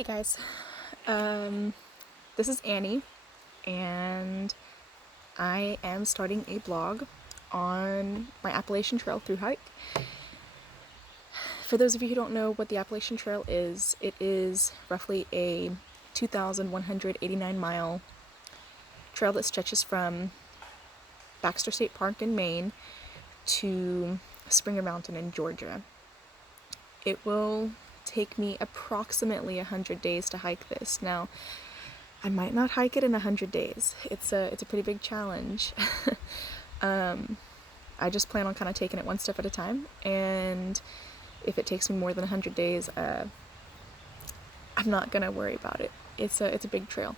Hey guys, this is Annie, and I am starting a blog on my Appalachian Trail through hike. For those of you who don't know what the Appalachian Trail is, it is roughly a 2,189-mile trail that stretches from Baxter State Park in Maine to Springer Mountain in Georgia. It will take me approximately 100 days to hike this. Now, I might not hike it in 100 days. It's a pretty big challenge. I just plan on kind of taking it one step at a time, and if it takes me more than 100 days, I'm not gonna worry about it. It's a big trail.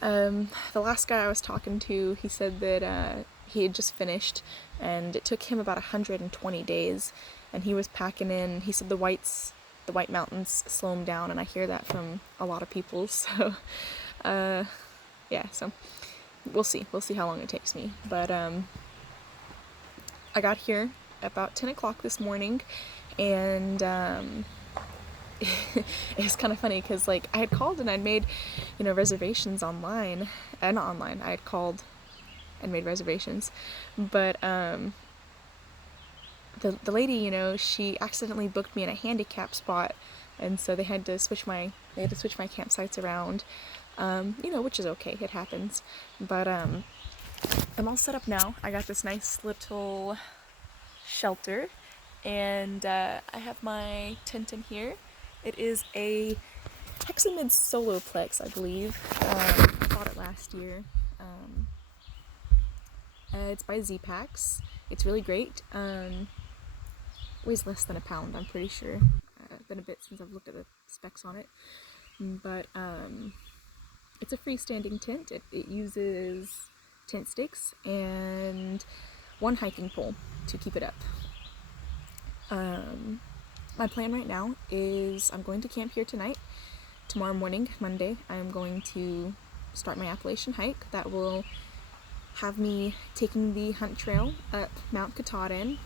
The last guy I was talking to, he said that he had just finished, and it took him about 120 days, and he was packing in. He said the White Mountains slow him down, and I hear that from a lot of people. So, yeah. So we'll see how long it takes me. But I got here about 10 o'clock this morning, and it's kind of funny because I had called and I'd made reservations online. Not online, I had called and made reservations, but the lady, she accidentally booked me in a handicap spot, and so they had to switch my campsites around, which is okay, it happens. But I'm all set up now. I got this nice little shelter, and I have my tent in here. It is a Hexamid Soloplex, I believe. I bought it last year. It's by Z-Packs. It's really great. Weighs less than a pound, I'm pretty sure. Been a bit since I've looked at the specs on it. But it's a freestanding tent. It uses tent stakes and one hiking pole to keep it up. My plan right now is I'm going to camp here tonight. Tomorrow morning, Monday, I'm going to start my Appalachian hike. That will have me taking the hunt trail up Mount Katahdin.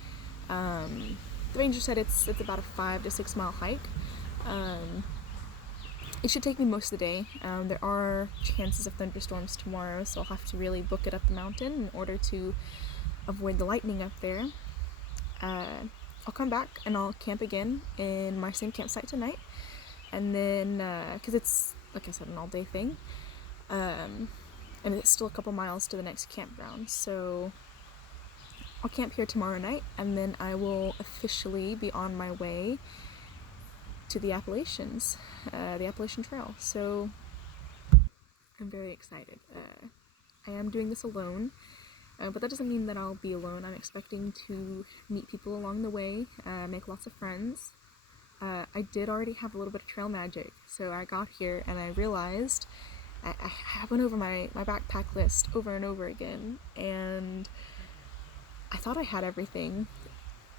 The ranger said it's about a 5 to 6 mile hike. It should take me most of the day. There are chances of thunderstorms tomorrow, so I'll have to really book it up the mountain in order to avoid the lightning up there. I'll come back and I'll camp again in my same campsite tonight, and then because it's, like I said, an all-day thing, and it's still a couple miles to the next campground, so I'll camp here tomorrow night, and then I will officially be on my way to the Appalachians, the Appalachian Trail. So I'm very excited. I am doing this alone, but that doesn't mean that I'll be alone. I'm expecting to meet people along the way, make lots of friends. I did already have a little bit of trail magic, so I got here and I realized I went over my backpack list over and over again, and I thought I had everything.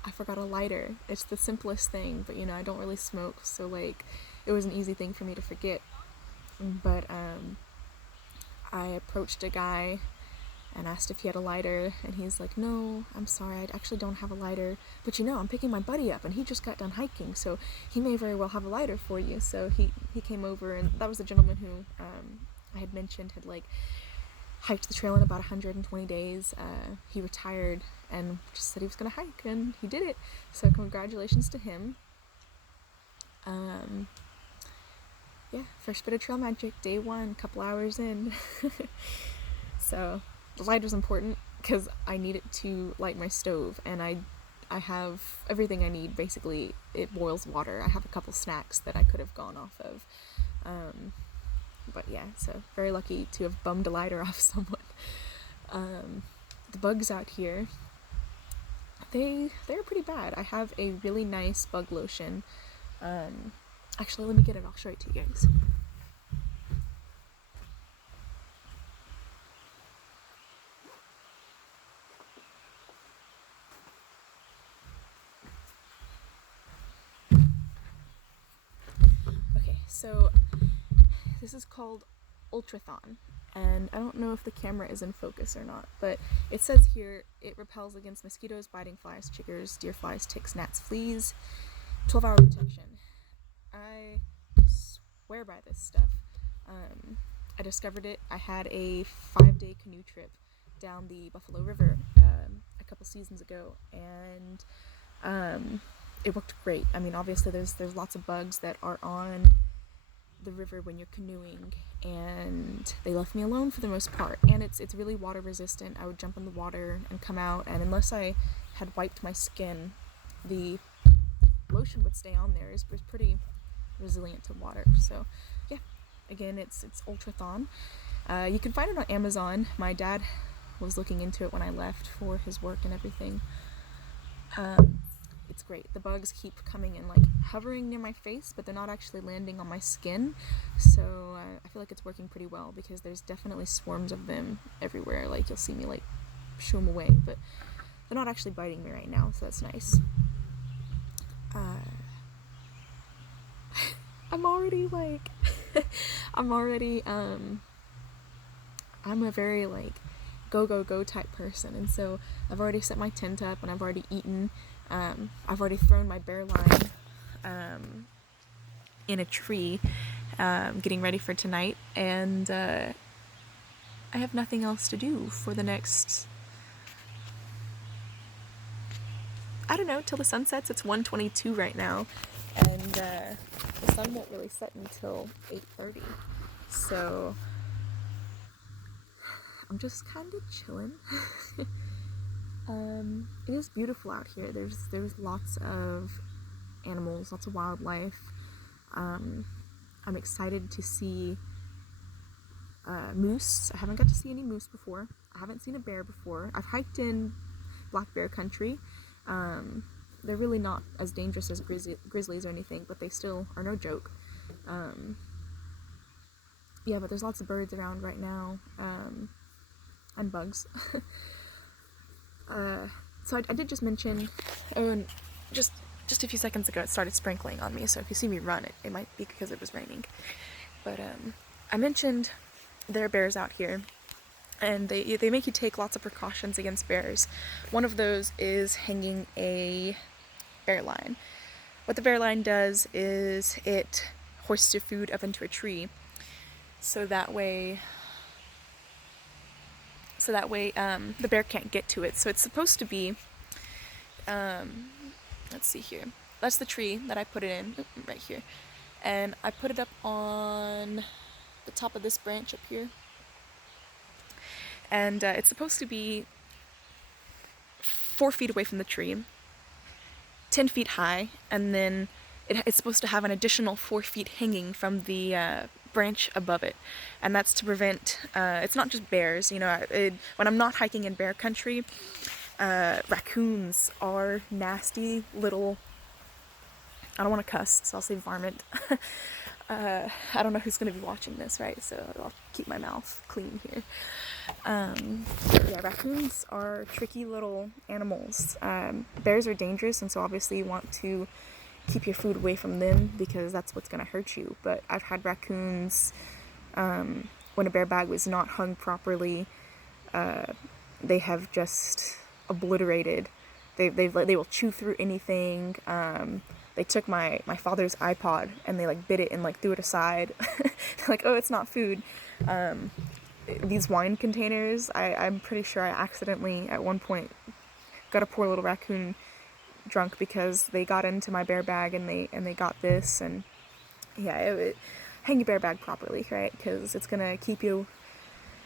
I forgot a lighter. It's the simplest thing, but I don't really smoke, so it was an easy thing for me to forget. But I approached a guy and asked if he had a lighter, and he's like, "No, I'm sorry, I actually don't have a lighter, but I'm picking my buddy up, and he just got done hiking, so he may very well have a lighter for you." So he came over, and that was the gentleman who I had mentioned had hiked the trail in about 120 days. He retired and just said he was gonna hike, and he did it, so congratulations to him. Yeah, first bit of trail magic, day one, couple hours in. So the lighter's important because I need it to light my stove, and I have everything I need. Basically, it boils water. I have a couple snacks that I could have gone off of, but yeah, so very lucky to have bummed a lighter off someone. The bugs out here, they're pretty bad. I have a really nice bug lotion. Actually, let me get it. I'll show it to you guys. Okay, so this is called Ultrathon, and I don't know if the camera is in focus or not, but it says here it repels against mosquitoes, biting flies, chiggers, deer flies, ticks, gnats, fleas, 12-hour protection. I swear by this stuff. I discovered it. I had a 5-day canoe trip down the Buffalo River a couple seasons ago, and it worked great. I mean, obviously there's lots of bugs that are on the river when you're canoeing, and they left me alone for the most part. And it's really water resistant. I would jump in the water and come out, and unless I had wiped my skin, the lotion would stay on there. It's pretty resilient to water. So yeah, again, it's Ultrathon. You can find it on Amazon. My dad was looking into it when I left for his work and everything. It's great. The bugs keep coming and like hovering near my face, but they're not actually landing on my skin. So I feel like it's working pretty well, because there's definitely swarms of them everywhere. Like, you'll see me like shoo them away, but they're not actually biting me right now, so that's nice. I'm already like I'm a very like go type person, and so I've already set my tent up, and I've already eaten. I've already thrown my bear line in a tree, getting ready for tonight, and I have nothing else to do for the next, I don't know, till the sun sets. It's 1:22 right now, and the sun won't really set until 8:30, so I'm just kind of chilling. It is beautiful out here. There's lots of animals, lots of wildlife. I'm excited to see moose. I haven't got to see any moose before. I haven't seen a bear before. I've hiked in black bear country. They're really not as dangerous as grizzlies or anything, but they still are no joke. Yeah, but there's lots of birds around right now, and bugs. So I did just mention, and just a few seconds ago it started sprinkling on me, so if you see me run, it might be because it was raining. But I mentioned there are bears out here, and they make you take lots of precautions against bears. One of those is hanging a bear line. What the bear line does is it hoists your food up into a tree, so that way the bear can't get to it. So it's supposed to be, let's see here. That's the tree that I put it in, right here. And I put it up on the top of this branch up here. And it's supposed to be 4 feet away from the tree, 10 feet high, and then it's supposed to have an additional 4 feet hanging from the branch above it, and that's to prevent, it's not just bears, you know, when I'm not hiking in bear country, raccoons are nasty little, I don't want to cuss, so I'll say varmint. I don't know who's going to be watching this, right, so I'll keep my mouth clean here. Yeah, raccoons are tricky little animals. Bears are dangerous, and so obviously you want to keep your food away from them, because that's what's going to hurt you. But I've had raccoons, when a bear bag was not hung properly, they have just obliterated. They will chew through anything. They took my father's iPod, and they like bit it and like threw it aside. Like, oh, it's not food. These wine containers, I'm pretty sure I accidentally at one point got a poor little raccoon drunk because they got into my bear bag, and they got this. And yeah, hang your bear bag properly, right? Because it's gonna keep you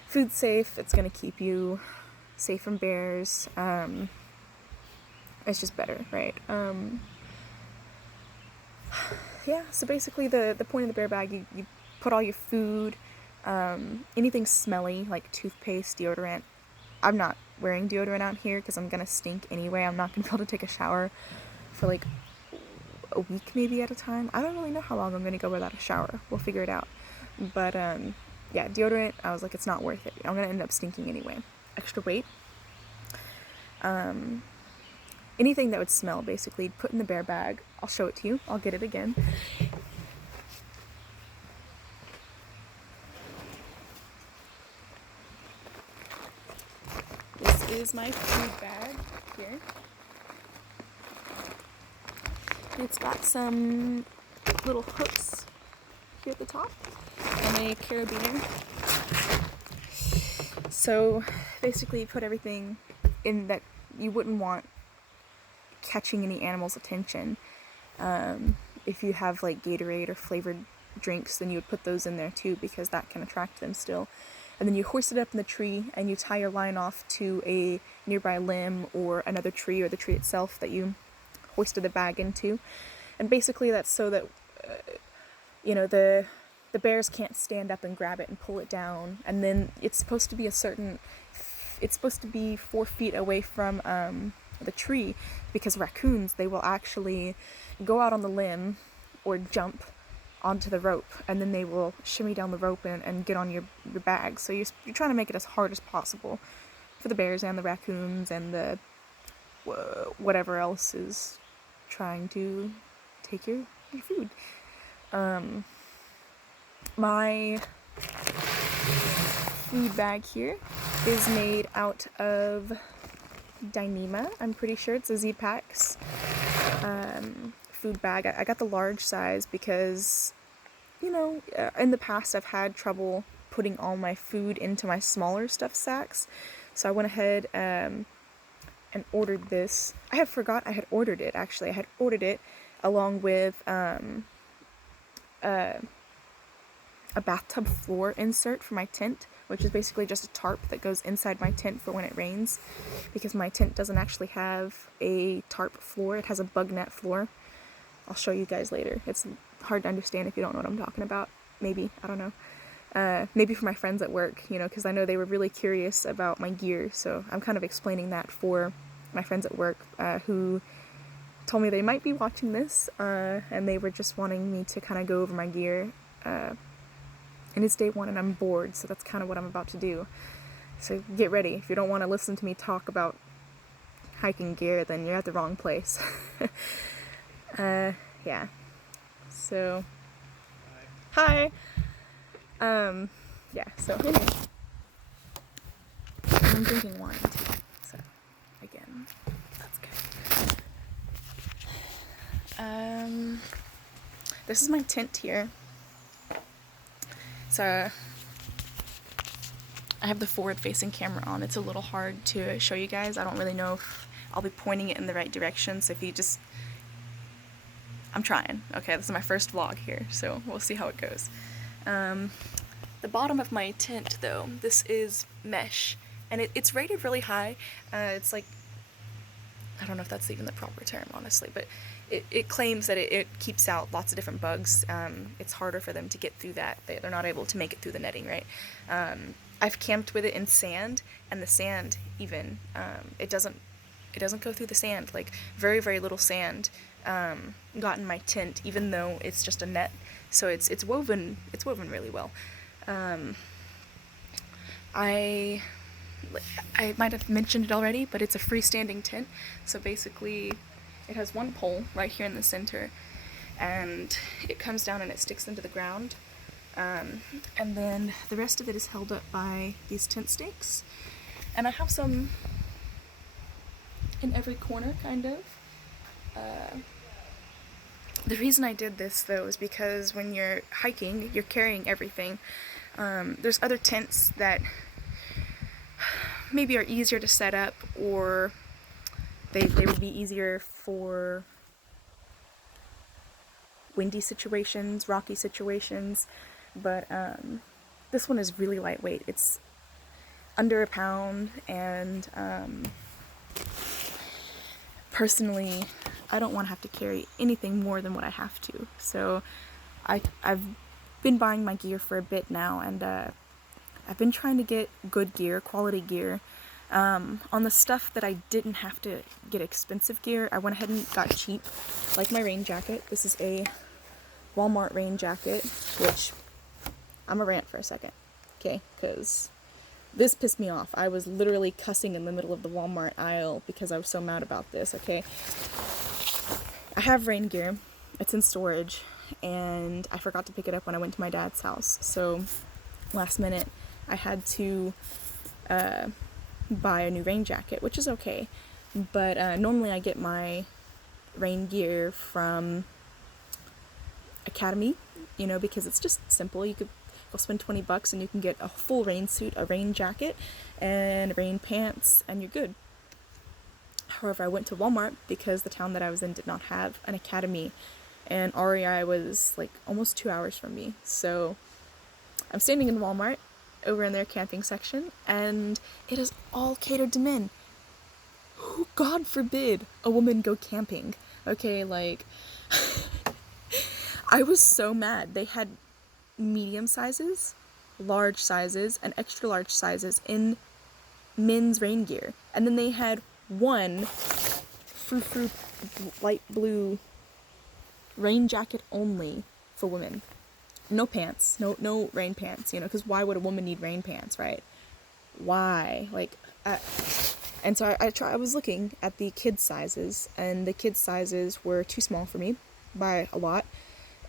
food safe. It's gonna keep you safe from bears. It's just better, right? Yeah. So basically, the point of the bear bag, you put all your food, anything smelly like toothpaste, deodorant. I'm not wearing deodorant out here because I'm gonna stink anyway. I'm not gonna be able to take a shower for like a week maybe at a time. I don't really know how long I'm gonna go without a shower. We'll figure it out. But yeah, deodorant, I was like, it's not worth it. I'm gonna end up stinking anyway. Extra weight. Anything that would smell, basically, put in the bear bag. I'll show it to you. I'll get it again. This is my food bag here. It's got some little hooks here at the top, and a carabiner. So basically, you put everything in that you wouldn't want catching any animal's attention. If you have like Gatorade or flavored drinks, then you would put those in there too, because that can attract them still. And then you hoist it up in the tree, and you tie your line off to a nearby limb or another tree, or the tree itself that you hoisted the bag into. And basically that's so that the bears can't stand up and grab it and pull it down. And then it's supposed to be 4 feet away from the tree, because raccoons, they will actually go out on the limb or jump onto the rope, and then they will shimmy down the rope and get on your bag. So you're trying to make it as hard as possible for the bears and the raccoons and the whatever else is trying to take your food. My food bag here is made out of Dyneema. I'm pretty sure it's a Z-Packs food bag. I got the large size because, in the past I've had trouble putting all my food into my smaller stuffed sacks. So I went ahead and ordered this. I forgot I had ordered it, actually. I had ordered it along with a bathtub floor insert for my tent, which is basically just a tarp that goes inside my tent for when it rains, because my tent doesn't actually have a tarp floor. It has a bug net floor. I'll show you guys later. It's hard to understand if you don't know what I'm talking about. Maybe, I don't know. Maybe for my friends at work, because I know they were really curious about my gear, so I'm kind of explaining that for my friends at work, who told me they might be watching this, and they were just wanting me to kind of go over my gear. And it's day one and I'm bored, so that's kind of what I'm about to do. So get ready. If you don't want to listen to me talk about hiking gear, then you're at the wrong place. Yeah. So, hi! Yeah, so anyway. I'm drinking wine too, so, again, that's good. This is my tent here. So, I have the forward-facing camera on. It's a little hard to show you guys. I don't really know if I'll be pointing it in the right direction, so if you just... I'm trying. Okay, this is my first vlog here, so we'll see how it goes. The bottom of my tent, though, this is mesh, and it's rated really high. It's like... I don't know if that's even the proper term, honestly, but it claims that it keeps out lots of different bugs. It's harder for them to get through that. They're not able to make it through the netting, right? I've camped with it in sand, and the sand even, it doesn't go through the sand. Like, very, very little sand got in my tent, even though it's just a net. So it's woven really well. I might have mentioned it already, but it's a freestanding tent. So basically, it has one pole right here in the center, and it comes down and it sticks into the ground. And then the rest of it is held up by these tent stakes. And I have some in every corner, kind of. The reason I did this, though, is because when you're hiking, you're carrying everything. There's other tents that maybe are easier to set up, or they would be easier for windy situations, rocky situations, but this one is really lightweight. It's under a pound, and personally, I don't want to have to carry anything more than what I have to. So I've been buying my gear for a bit now, and I've been trying to get good gear, quality gear. On the stuff that I didn't have to get expensive gear, I went ahead and got cheap, like my rain jacket. This is a Walmart rain jacket, which I'm gonna rant for a second, okay, because this pissed me off. I was literally cussing in the middle of the Walmart aisle because I was so mad about this, okay? I have rain gear. It's in storage, and I forgot to pick it up when I went to my dad's house. So, last minute, I had to buy a new rain jacket, which is okay. But normally I get my rain gear from Academy, you know, because it's just simple. You could go spend $20 and you can get a full rain suit, a rain jacket, and rain pants, and you're good. However, I went to Walmart because the town that I was in did not have an Academy, and REI was like almost 2 hours from me. So I'm standing in Walmart over in their camping section, and it is all catered to men. Who, God forbid, a woman go camping? Okay, like, I was so mad. They had medium sizes, large sizes, and extra large sizes men's rain gear. And then they had one frou-frou light blue rain jacket only for women. No pants, no rain pants, you know, because why would a woman need rain pants, right? Why? Like, and so I was looking at the kids sizes, and the kids sizes were too small for me by a lot.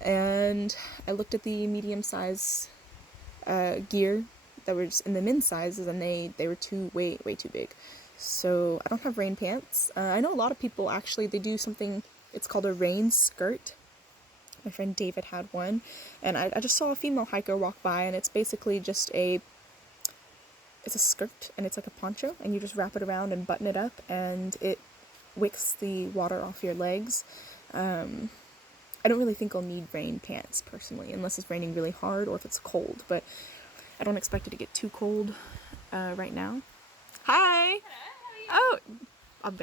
And I looked at the medium size gear that was in the men's sizes, and they were way too big. So I don't have rain pants. I know a lot of people actually, they do something, it's called a rain skirt. My friend David had one, and I just saw a female hiker walk by, and it's basically just it's a skirt, and it's like a poncho, and you just wrap it around and button it up, and it wicks the water off your legs. I don't really think I'll need rain pants, personally, unless it's raining really hard or if it's cold, but I don't expect it to get too cold right now. Hi! Hello, how are you? Oh,